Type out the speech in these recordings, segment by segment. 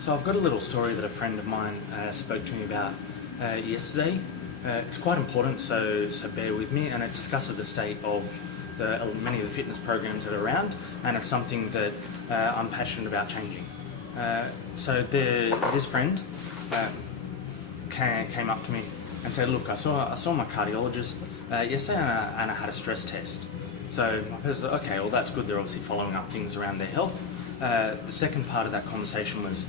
So I've got a little story that a friend of mine spoke to me about yesterday. It's quite important, so bear with me, and it discusses the state of many of the fitness programs that are around, and it's something that I'm passionate about changing. This friend came up to me and said, "Look, I saw my cardiologist yesterday, and I had a stress test." So I was like, okay, well that's good. They're obviously following up things around their health. The second part of that conversation was,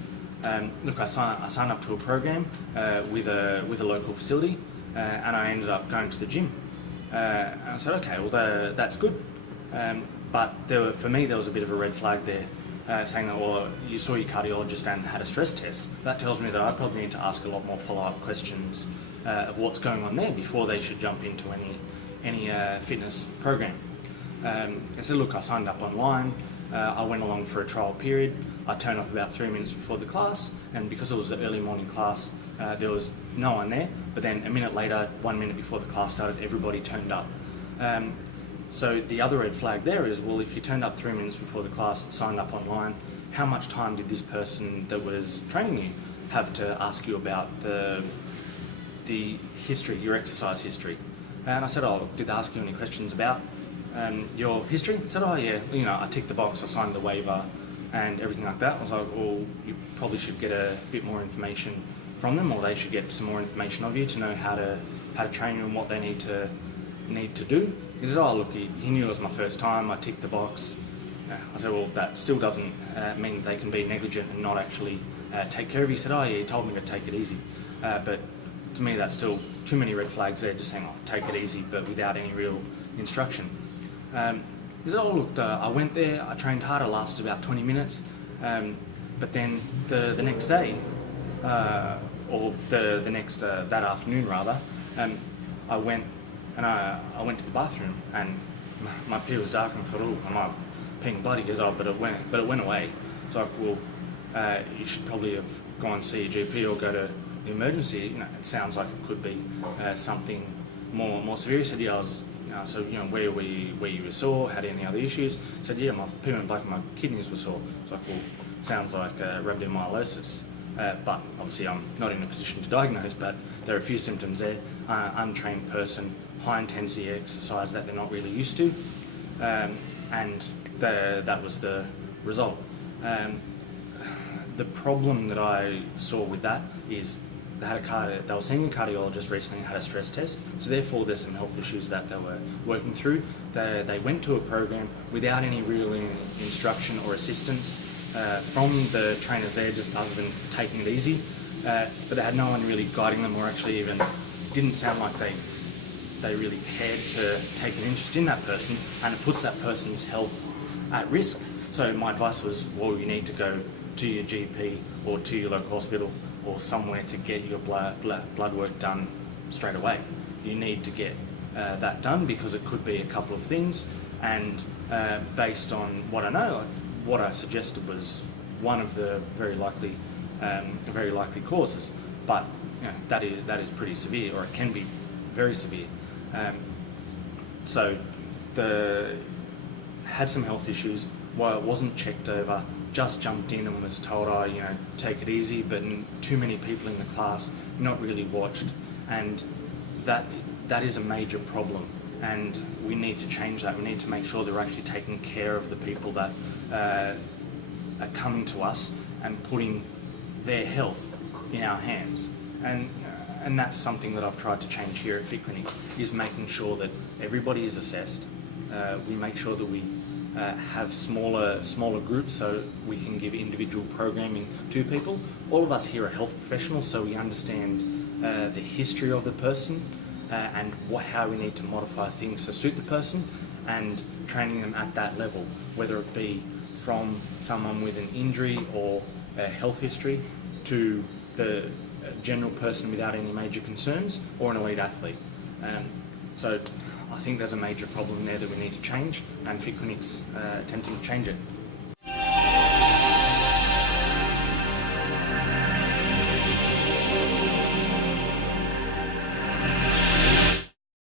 look, I signed up to a program with a local facility, and I ended up going to the gym. And I said, okay, well that's good. But for me, there was a bit of a red flag there, saying that, well, you saw your cardiologist and had a stress test. That tells me that I probably need to ask a lot more follow-up questions of what's going on there before they should jump into any fitness program. I said, look, I signed up online. I went along for a trial period. I turned up about 3 minutes before the class, and because it was the early morning class, there was no one there. But then a minute later, 1 minute before the class started, everybody turned up. So the other red flag there is, well, if you turned up 3 minutes before the class, signed up online, how much time did this person that was training you have to ask you about the history, your exercise history? And I said, oh, did they ask you any questions about your history? I said, oh yeah, I ticked the box, I signed the waiver and everything like that. I was like, well, you probably should get a bit more information from them, or they should get some more information of you to know how to train you and what they need to do. He said, oh look, he knew it was my first time, I ticked the box. I said, well, that still doesn't mean that they can be negligent and not actually take care of you. He said, oh yeah, he told me to take it easy. But to me, that's still too many red flags there, just saying, oh, take it easy, but without any real instruction. He said, oh look, I went there, I trained hard, it lasted about 20 minutes, but then the next day, or the next, that afternoon rather, I went to the bathroom and my pee was dark, and I thought, oh, am I peeing blood? He goes, oh, but it went away. So I thought, well, you should probably have gone and see a GP or go to the emergency. It sounds like it could be something more severe. He said, yeah, so where were you sore? Had any other issues? He said, yeah, my pee went black and my kidneys were sore. So I thought, sounds like rhabdomyolysis. But obviously I'm not in a position to diagnose, but there are a few symptoms there. Untrained person, high intensity exercise that they're not really used to, and that was the result. The problem that I saw with that is they were seeing a cardiologist recently and had a stress test, so therefore there's some health issues that they were working through. They went to a program without any real instruction or assistance from the trainers there, just other than taking it easy, but they had no one really guiding them, or actually even didn't sound like they really cared to take an interest in that person, and it puts that person's health at risk. So my advice was, well, you need to go to your GP or to your local hospital or somewhere to get your blood work done straight away. You need to get that done, because it could be a couple of things, and based on what I know, what I suggested was one of the very likely causes, but that is pretty severe, or it can be very severe. So had some health issues. While it wasn't checked over, just jumped in and was told, oh, take it easy, but too many people in the class, not really watched, and that is a major problem, and we need to change that. We need to make sure that we're actually taking care of the people that are coming to us and putting their health in our hands, and that's something that I've tried to change here at Fit Clinic, is making sure that everybody is assessed. We make sure that we have smaller groups so we can give individual programming to people. All of us here are health professionals, so we understand the history of the person and how we need to modify things to suit the person, and training them at that level, whether it be from someone with an injury or a health history to the general person without any major concerns, or an elite athlete. So I think there's a major problem there that we need to change, and Fit Clinic's attempting to change it.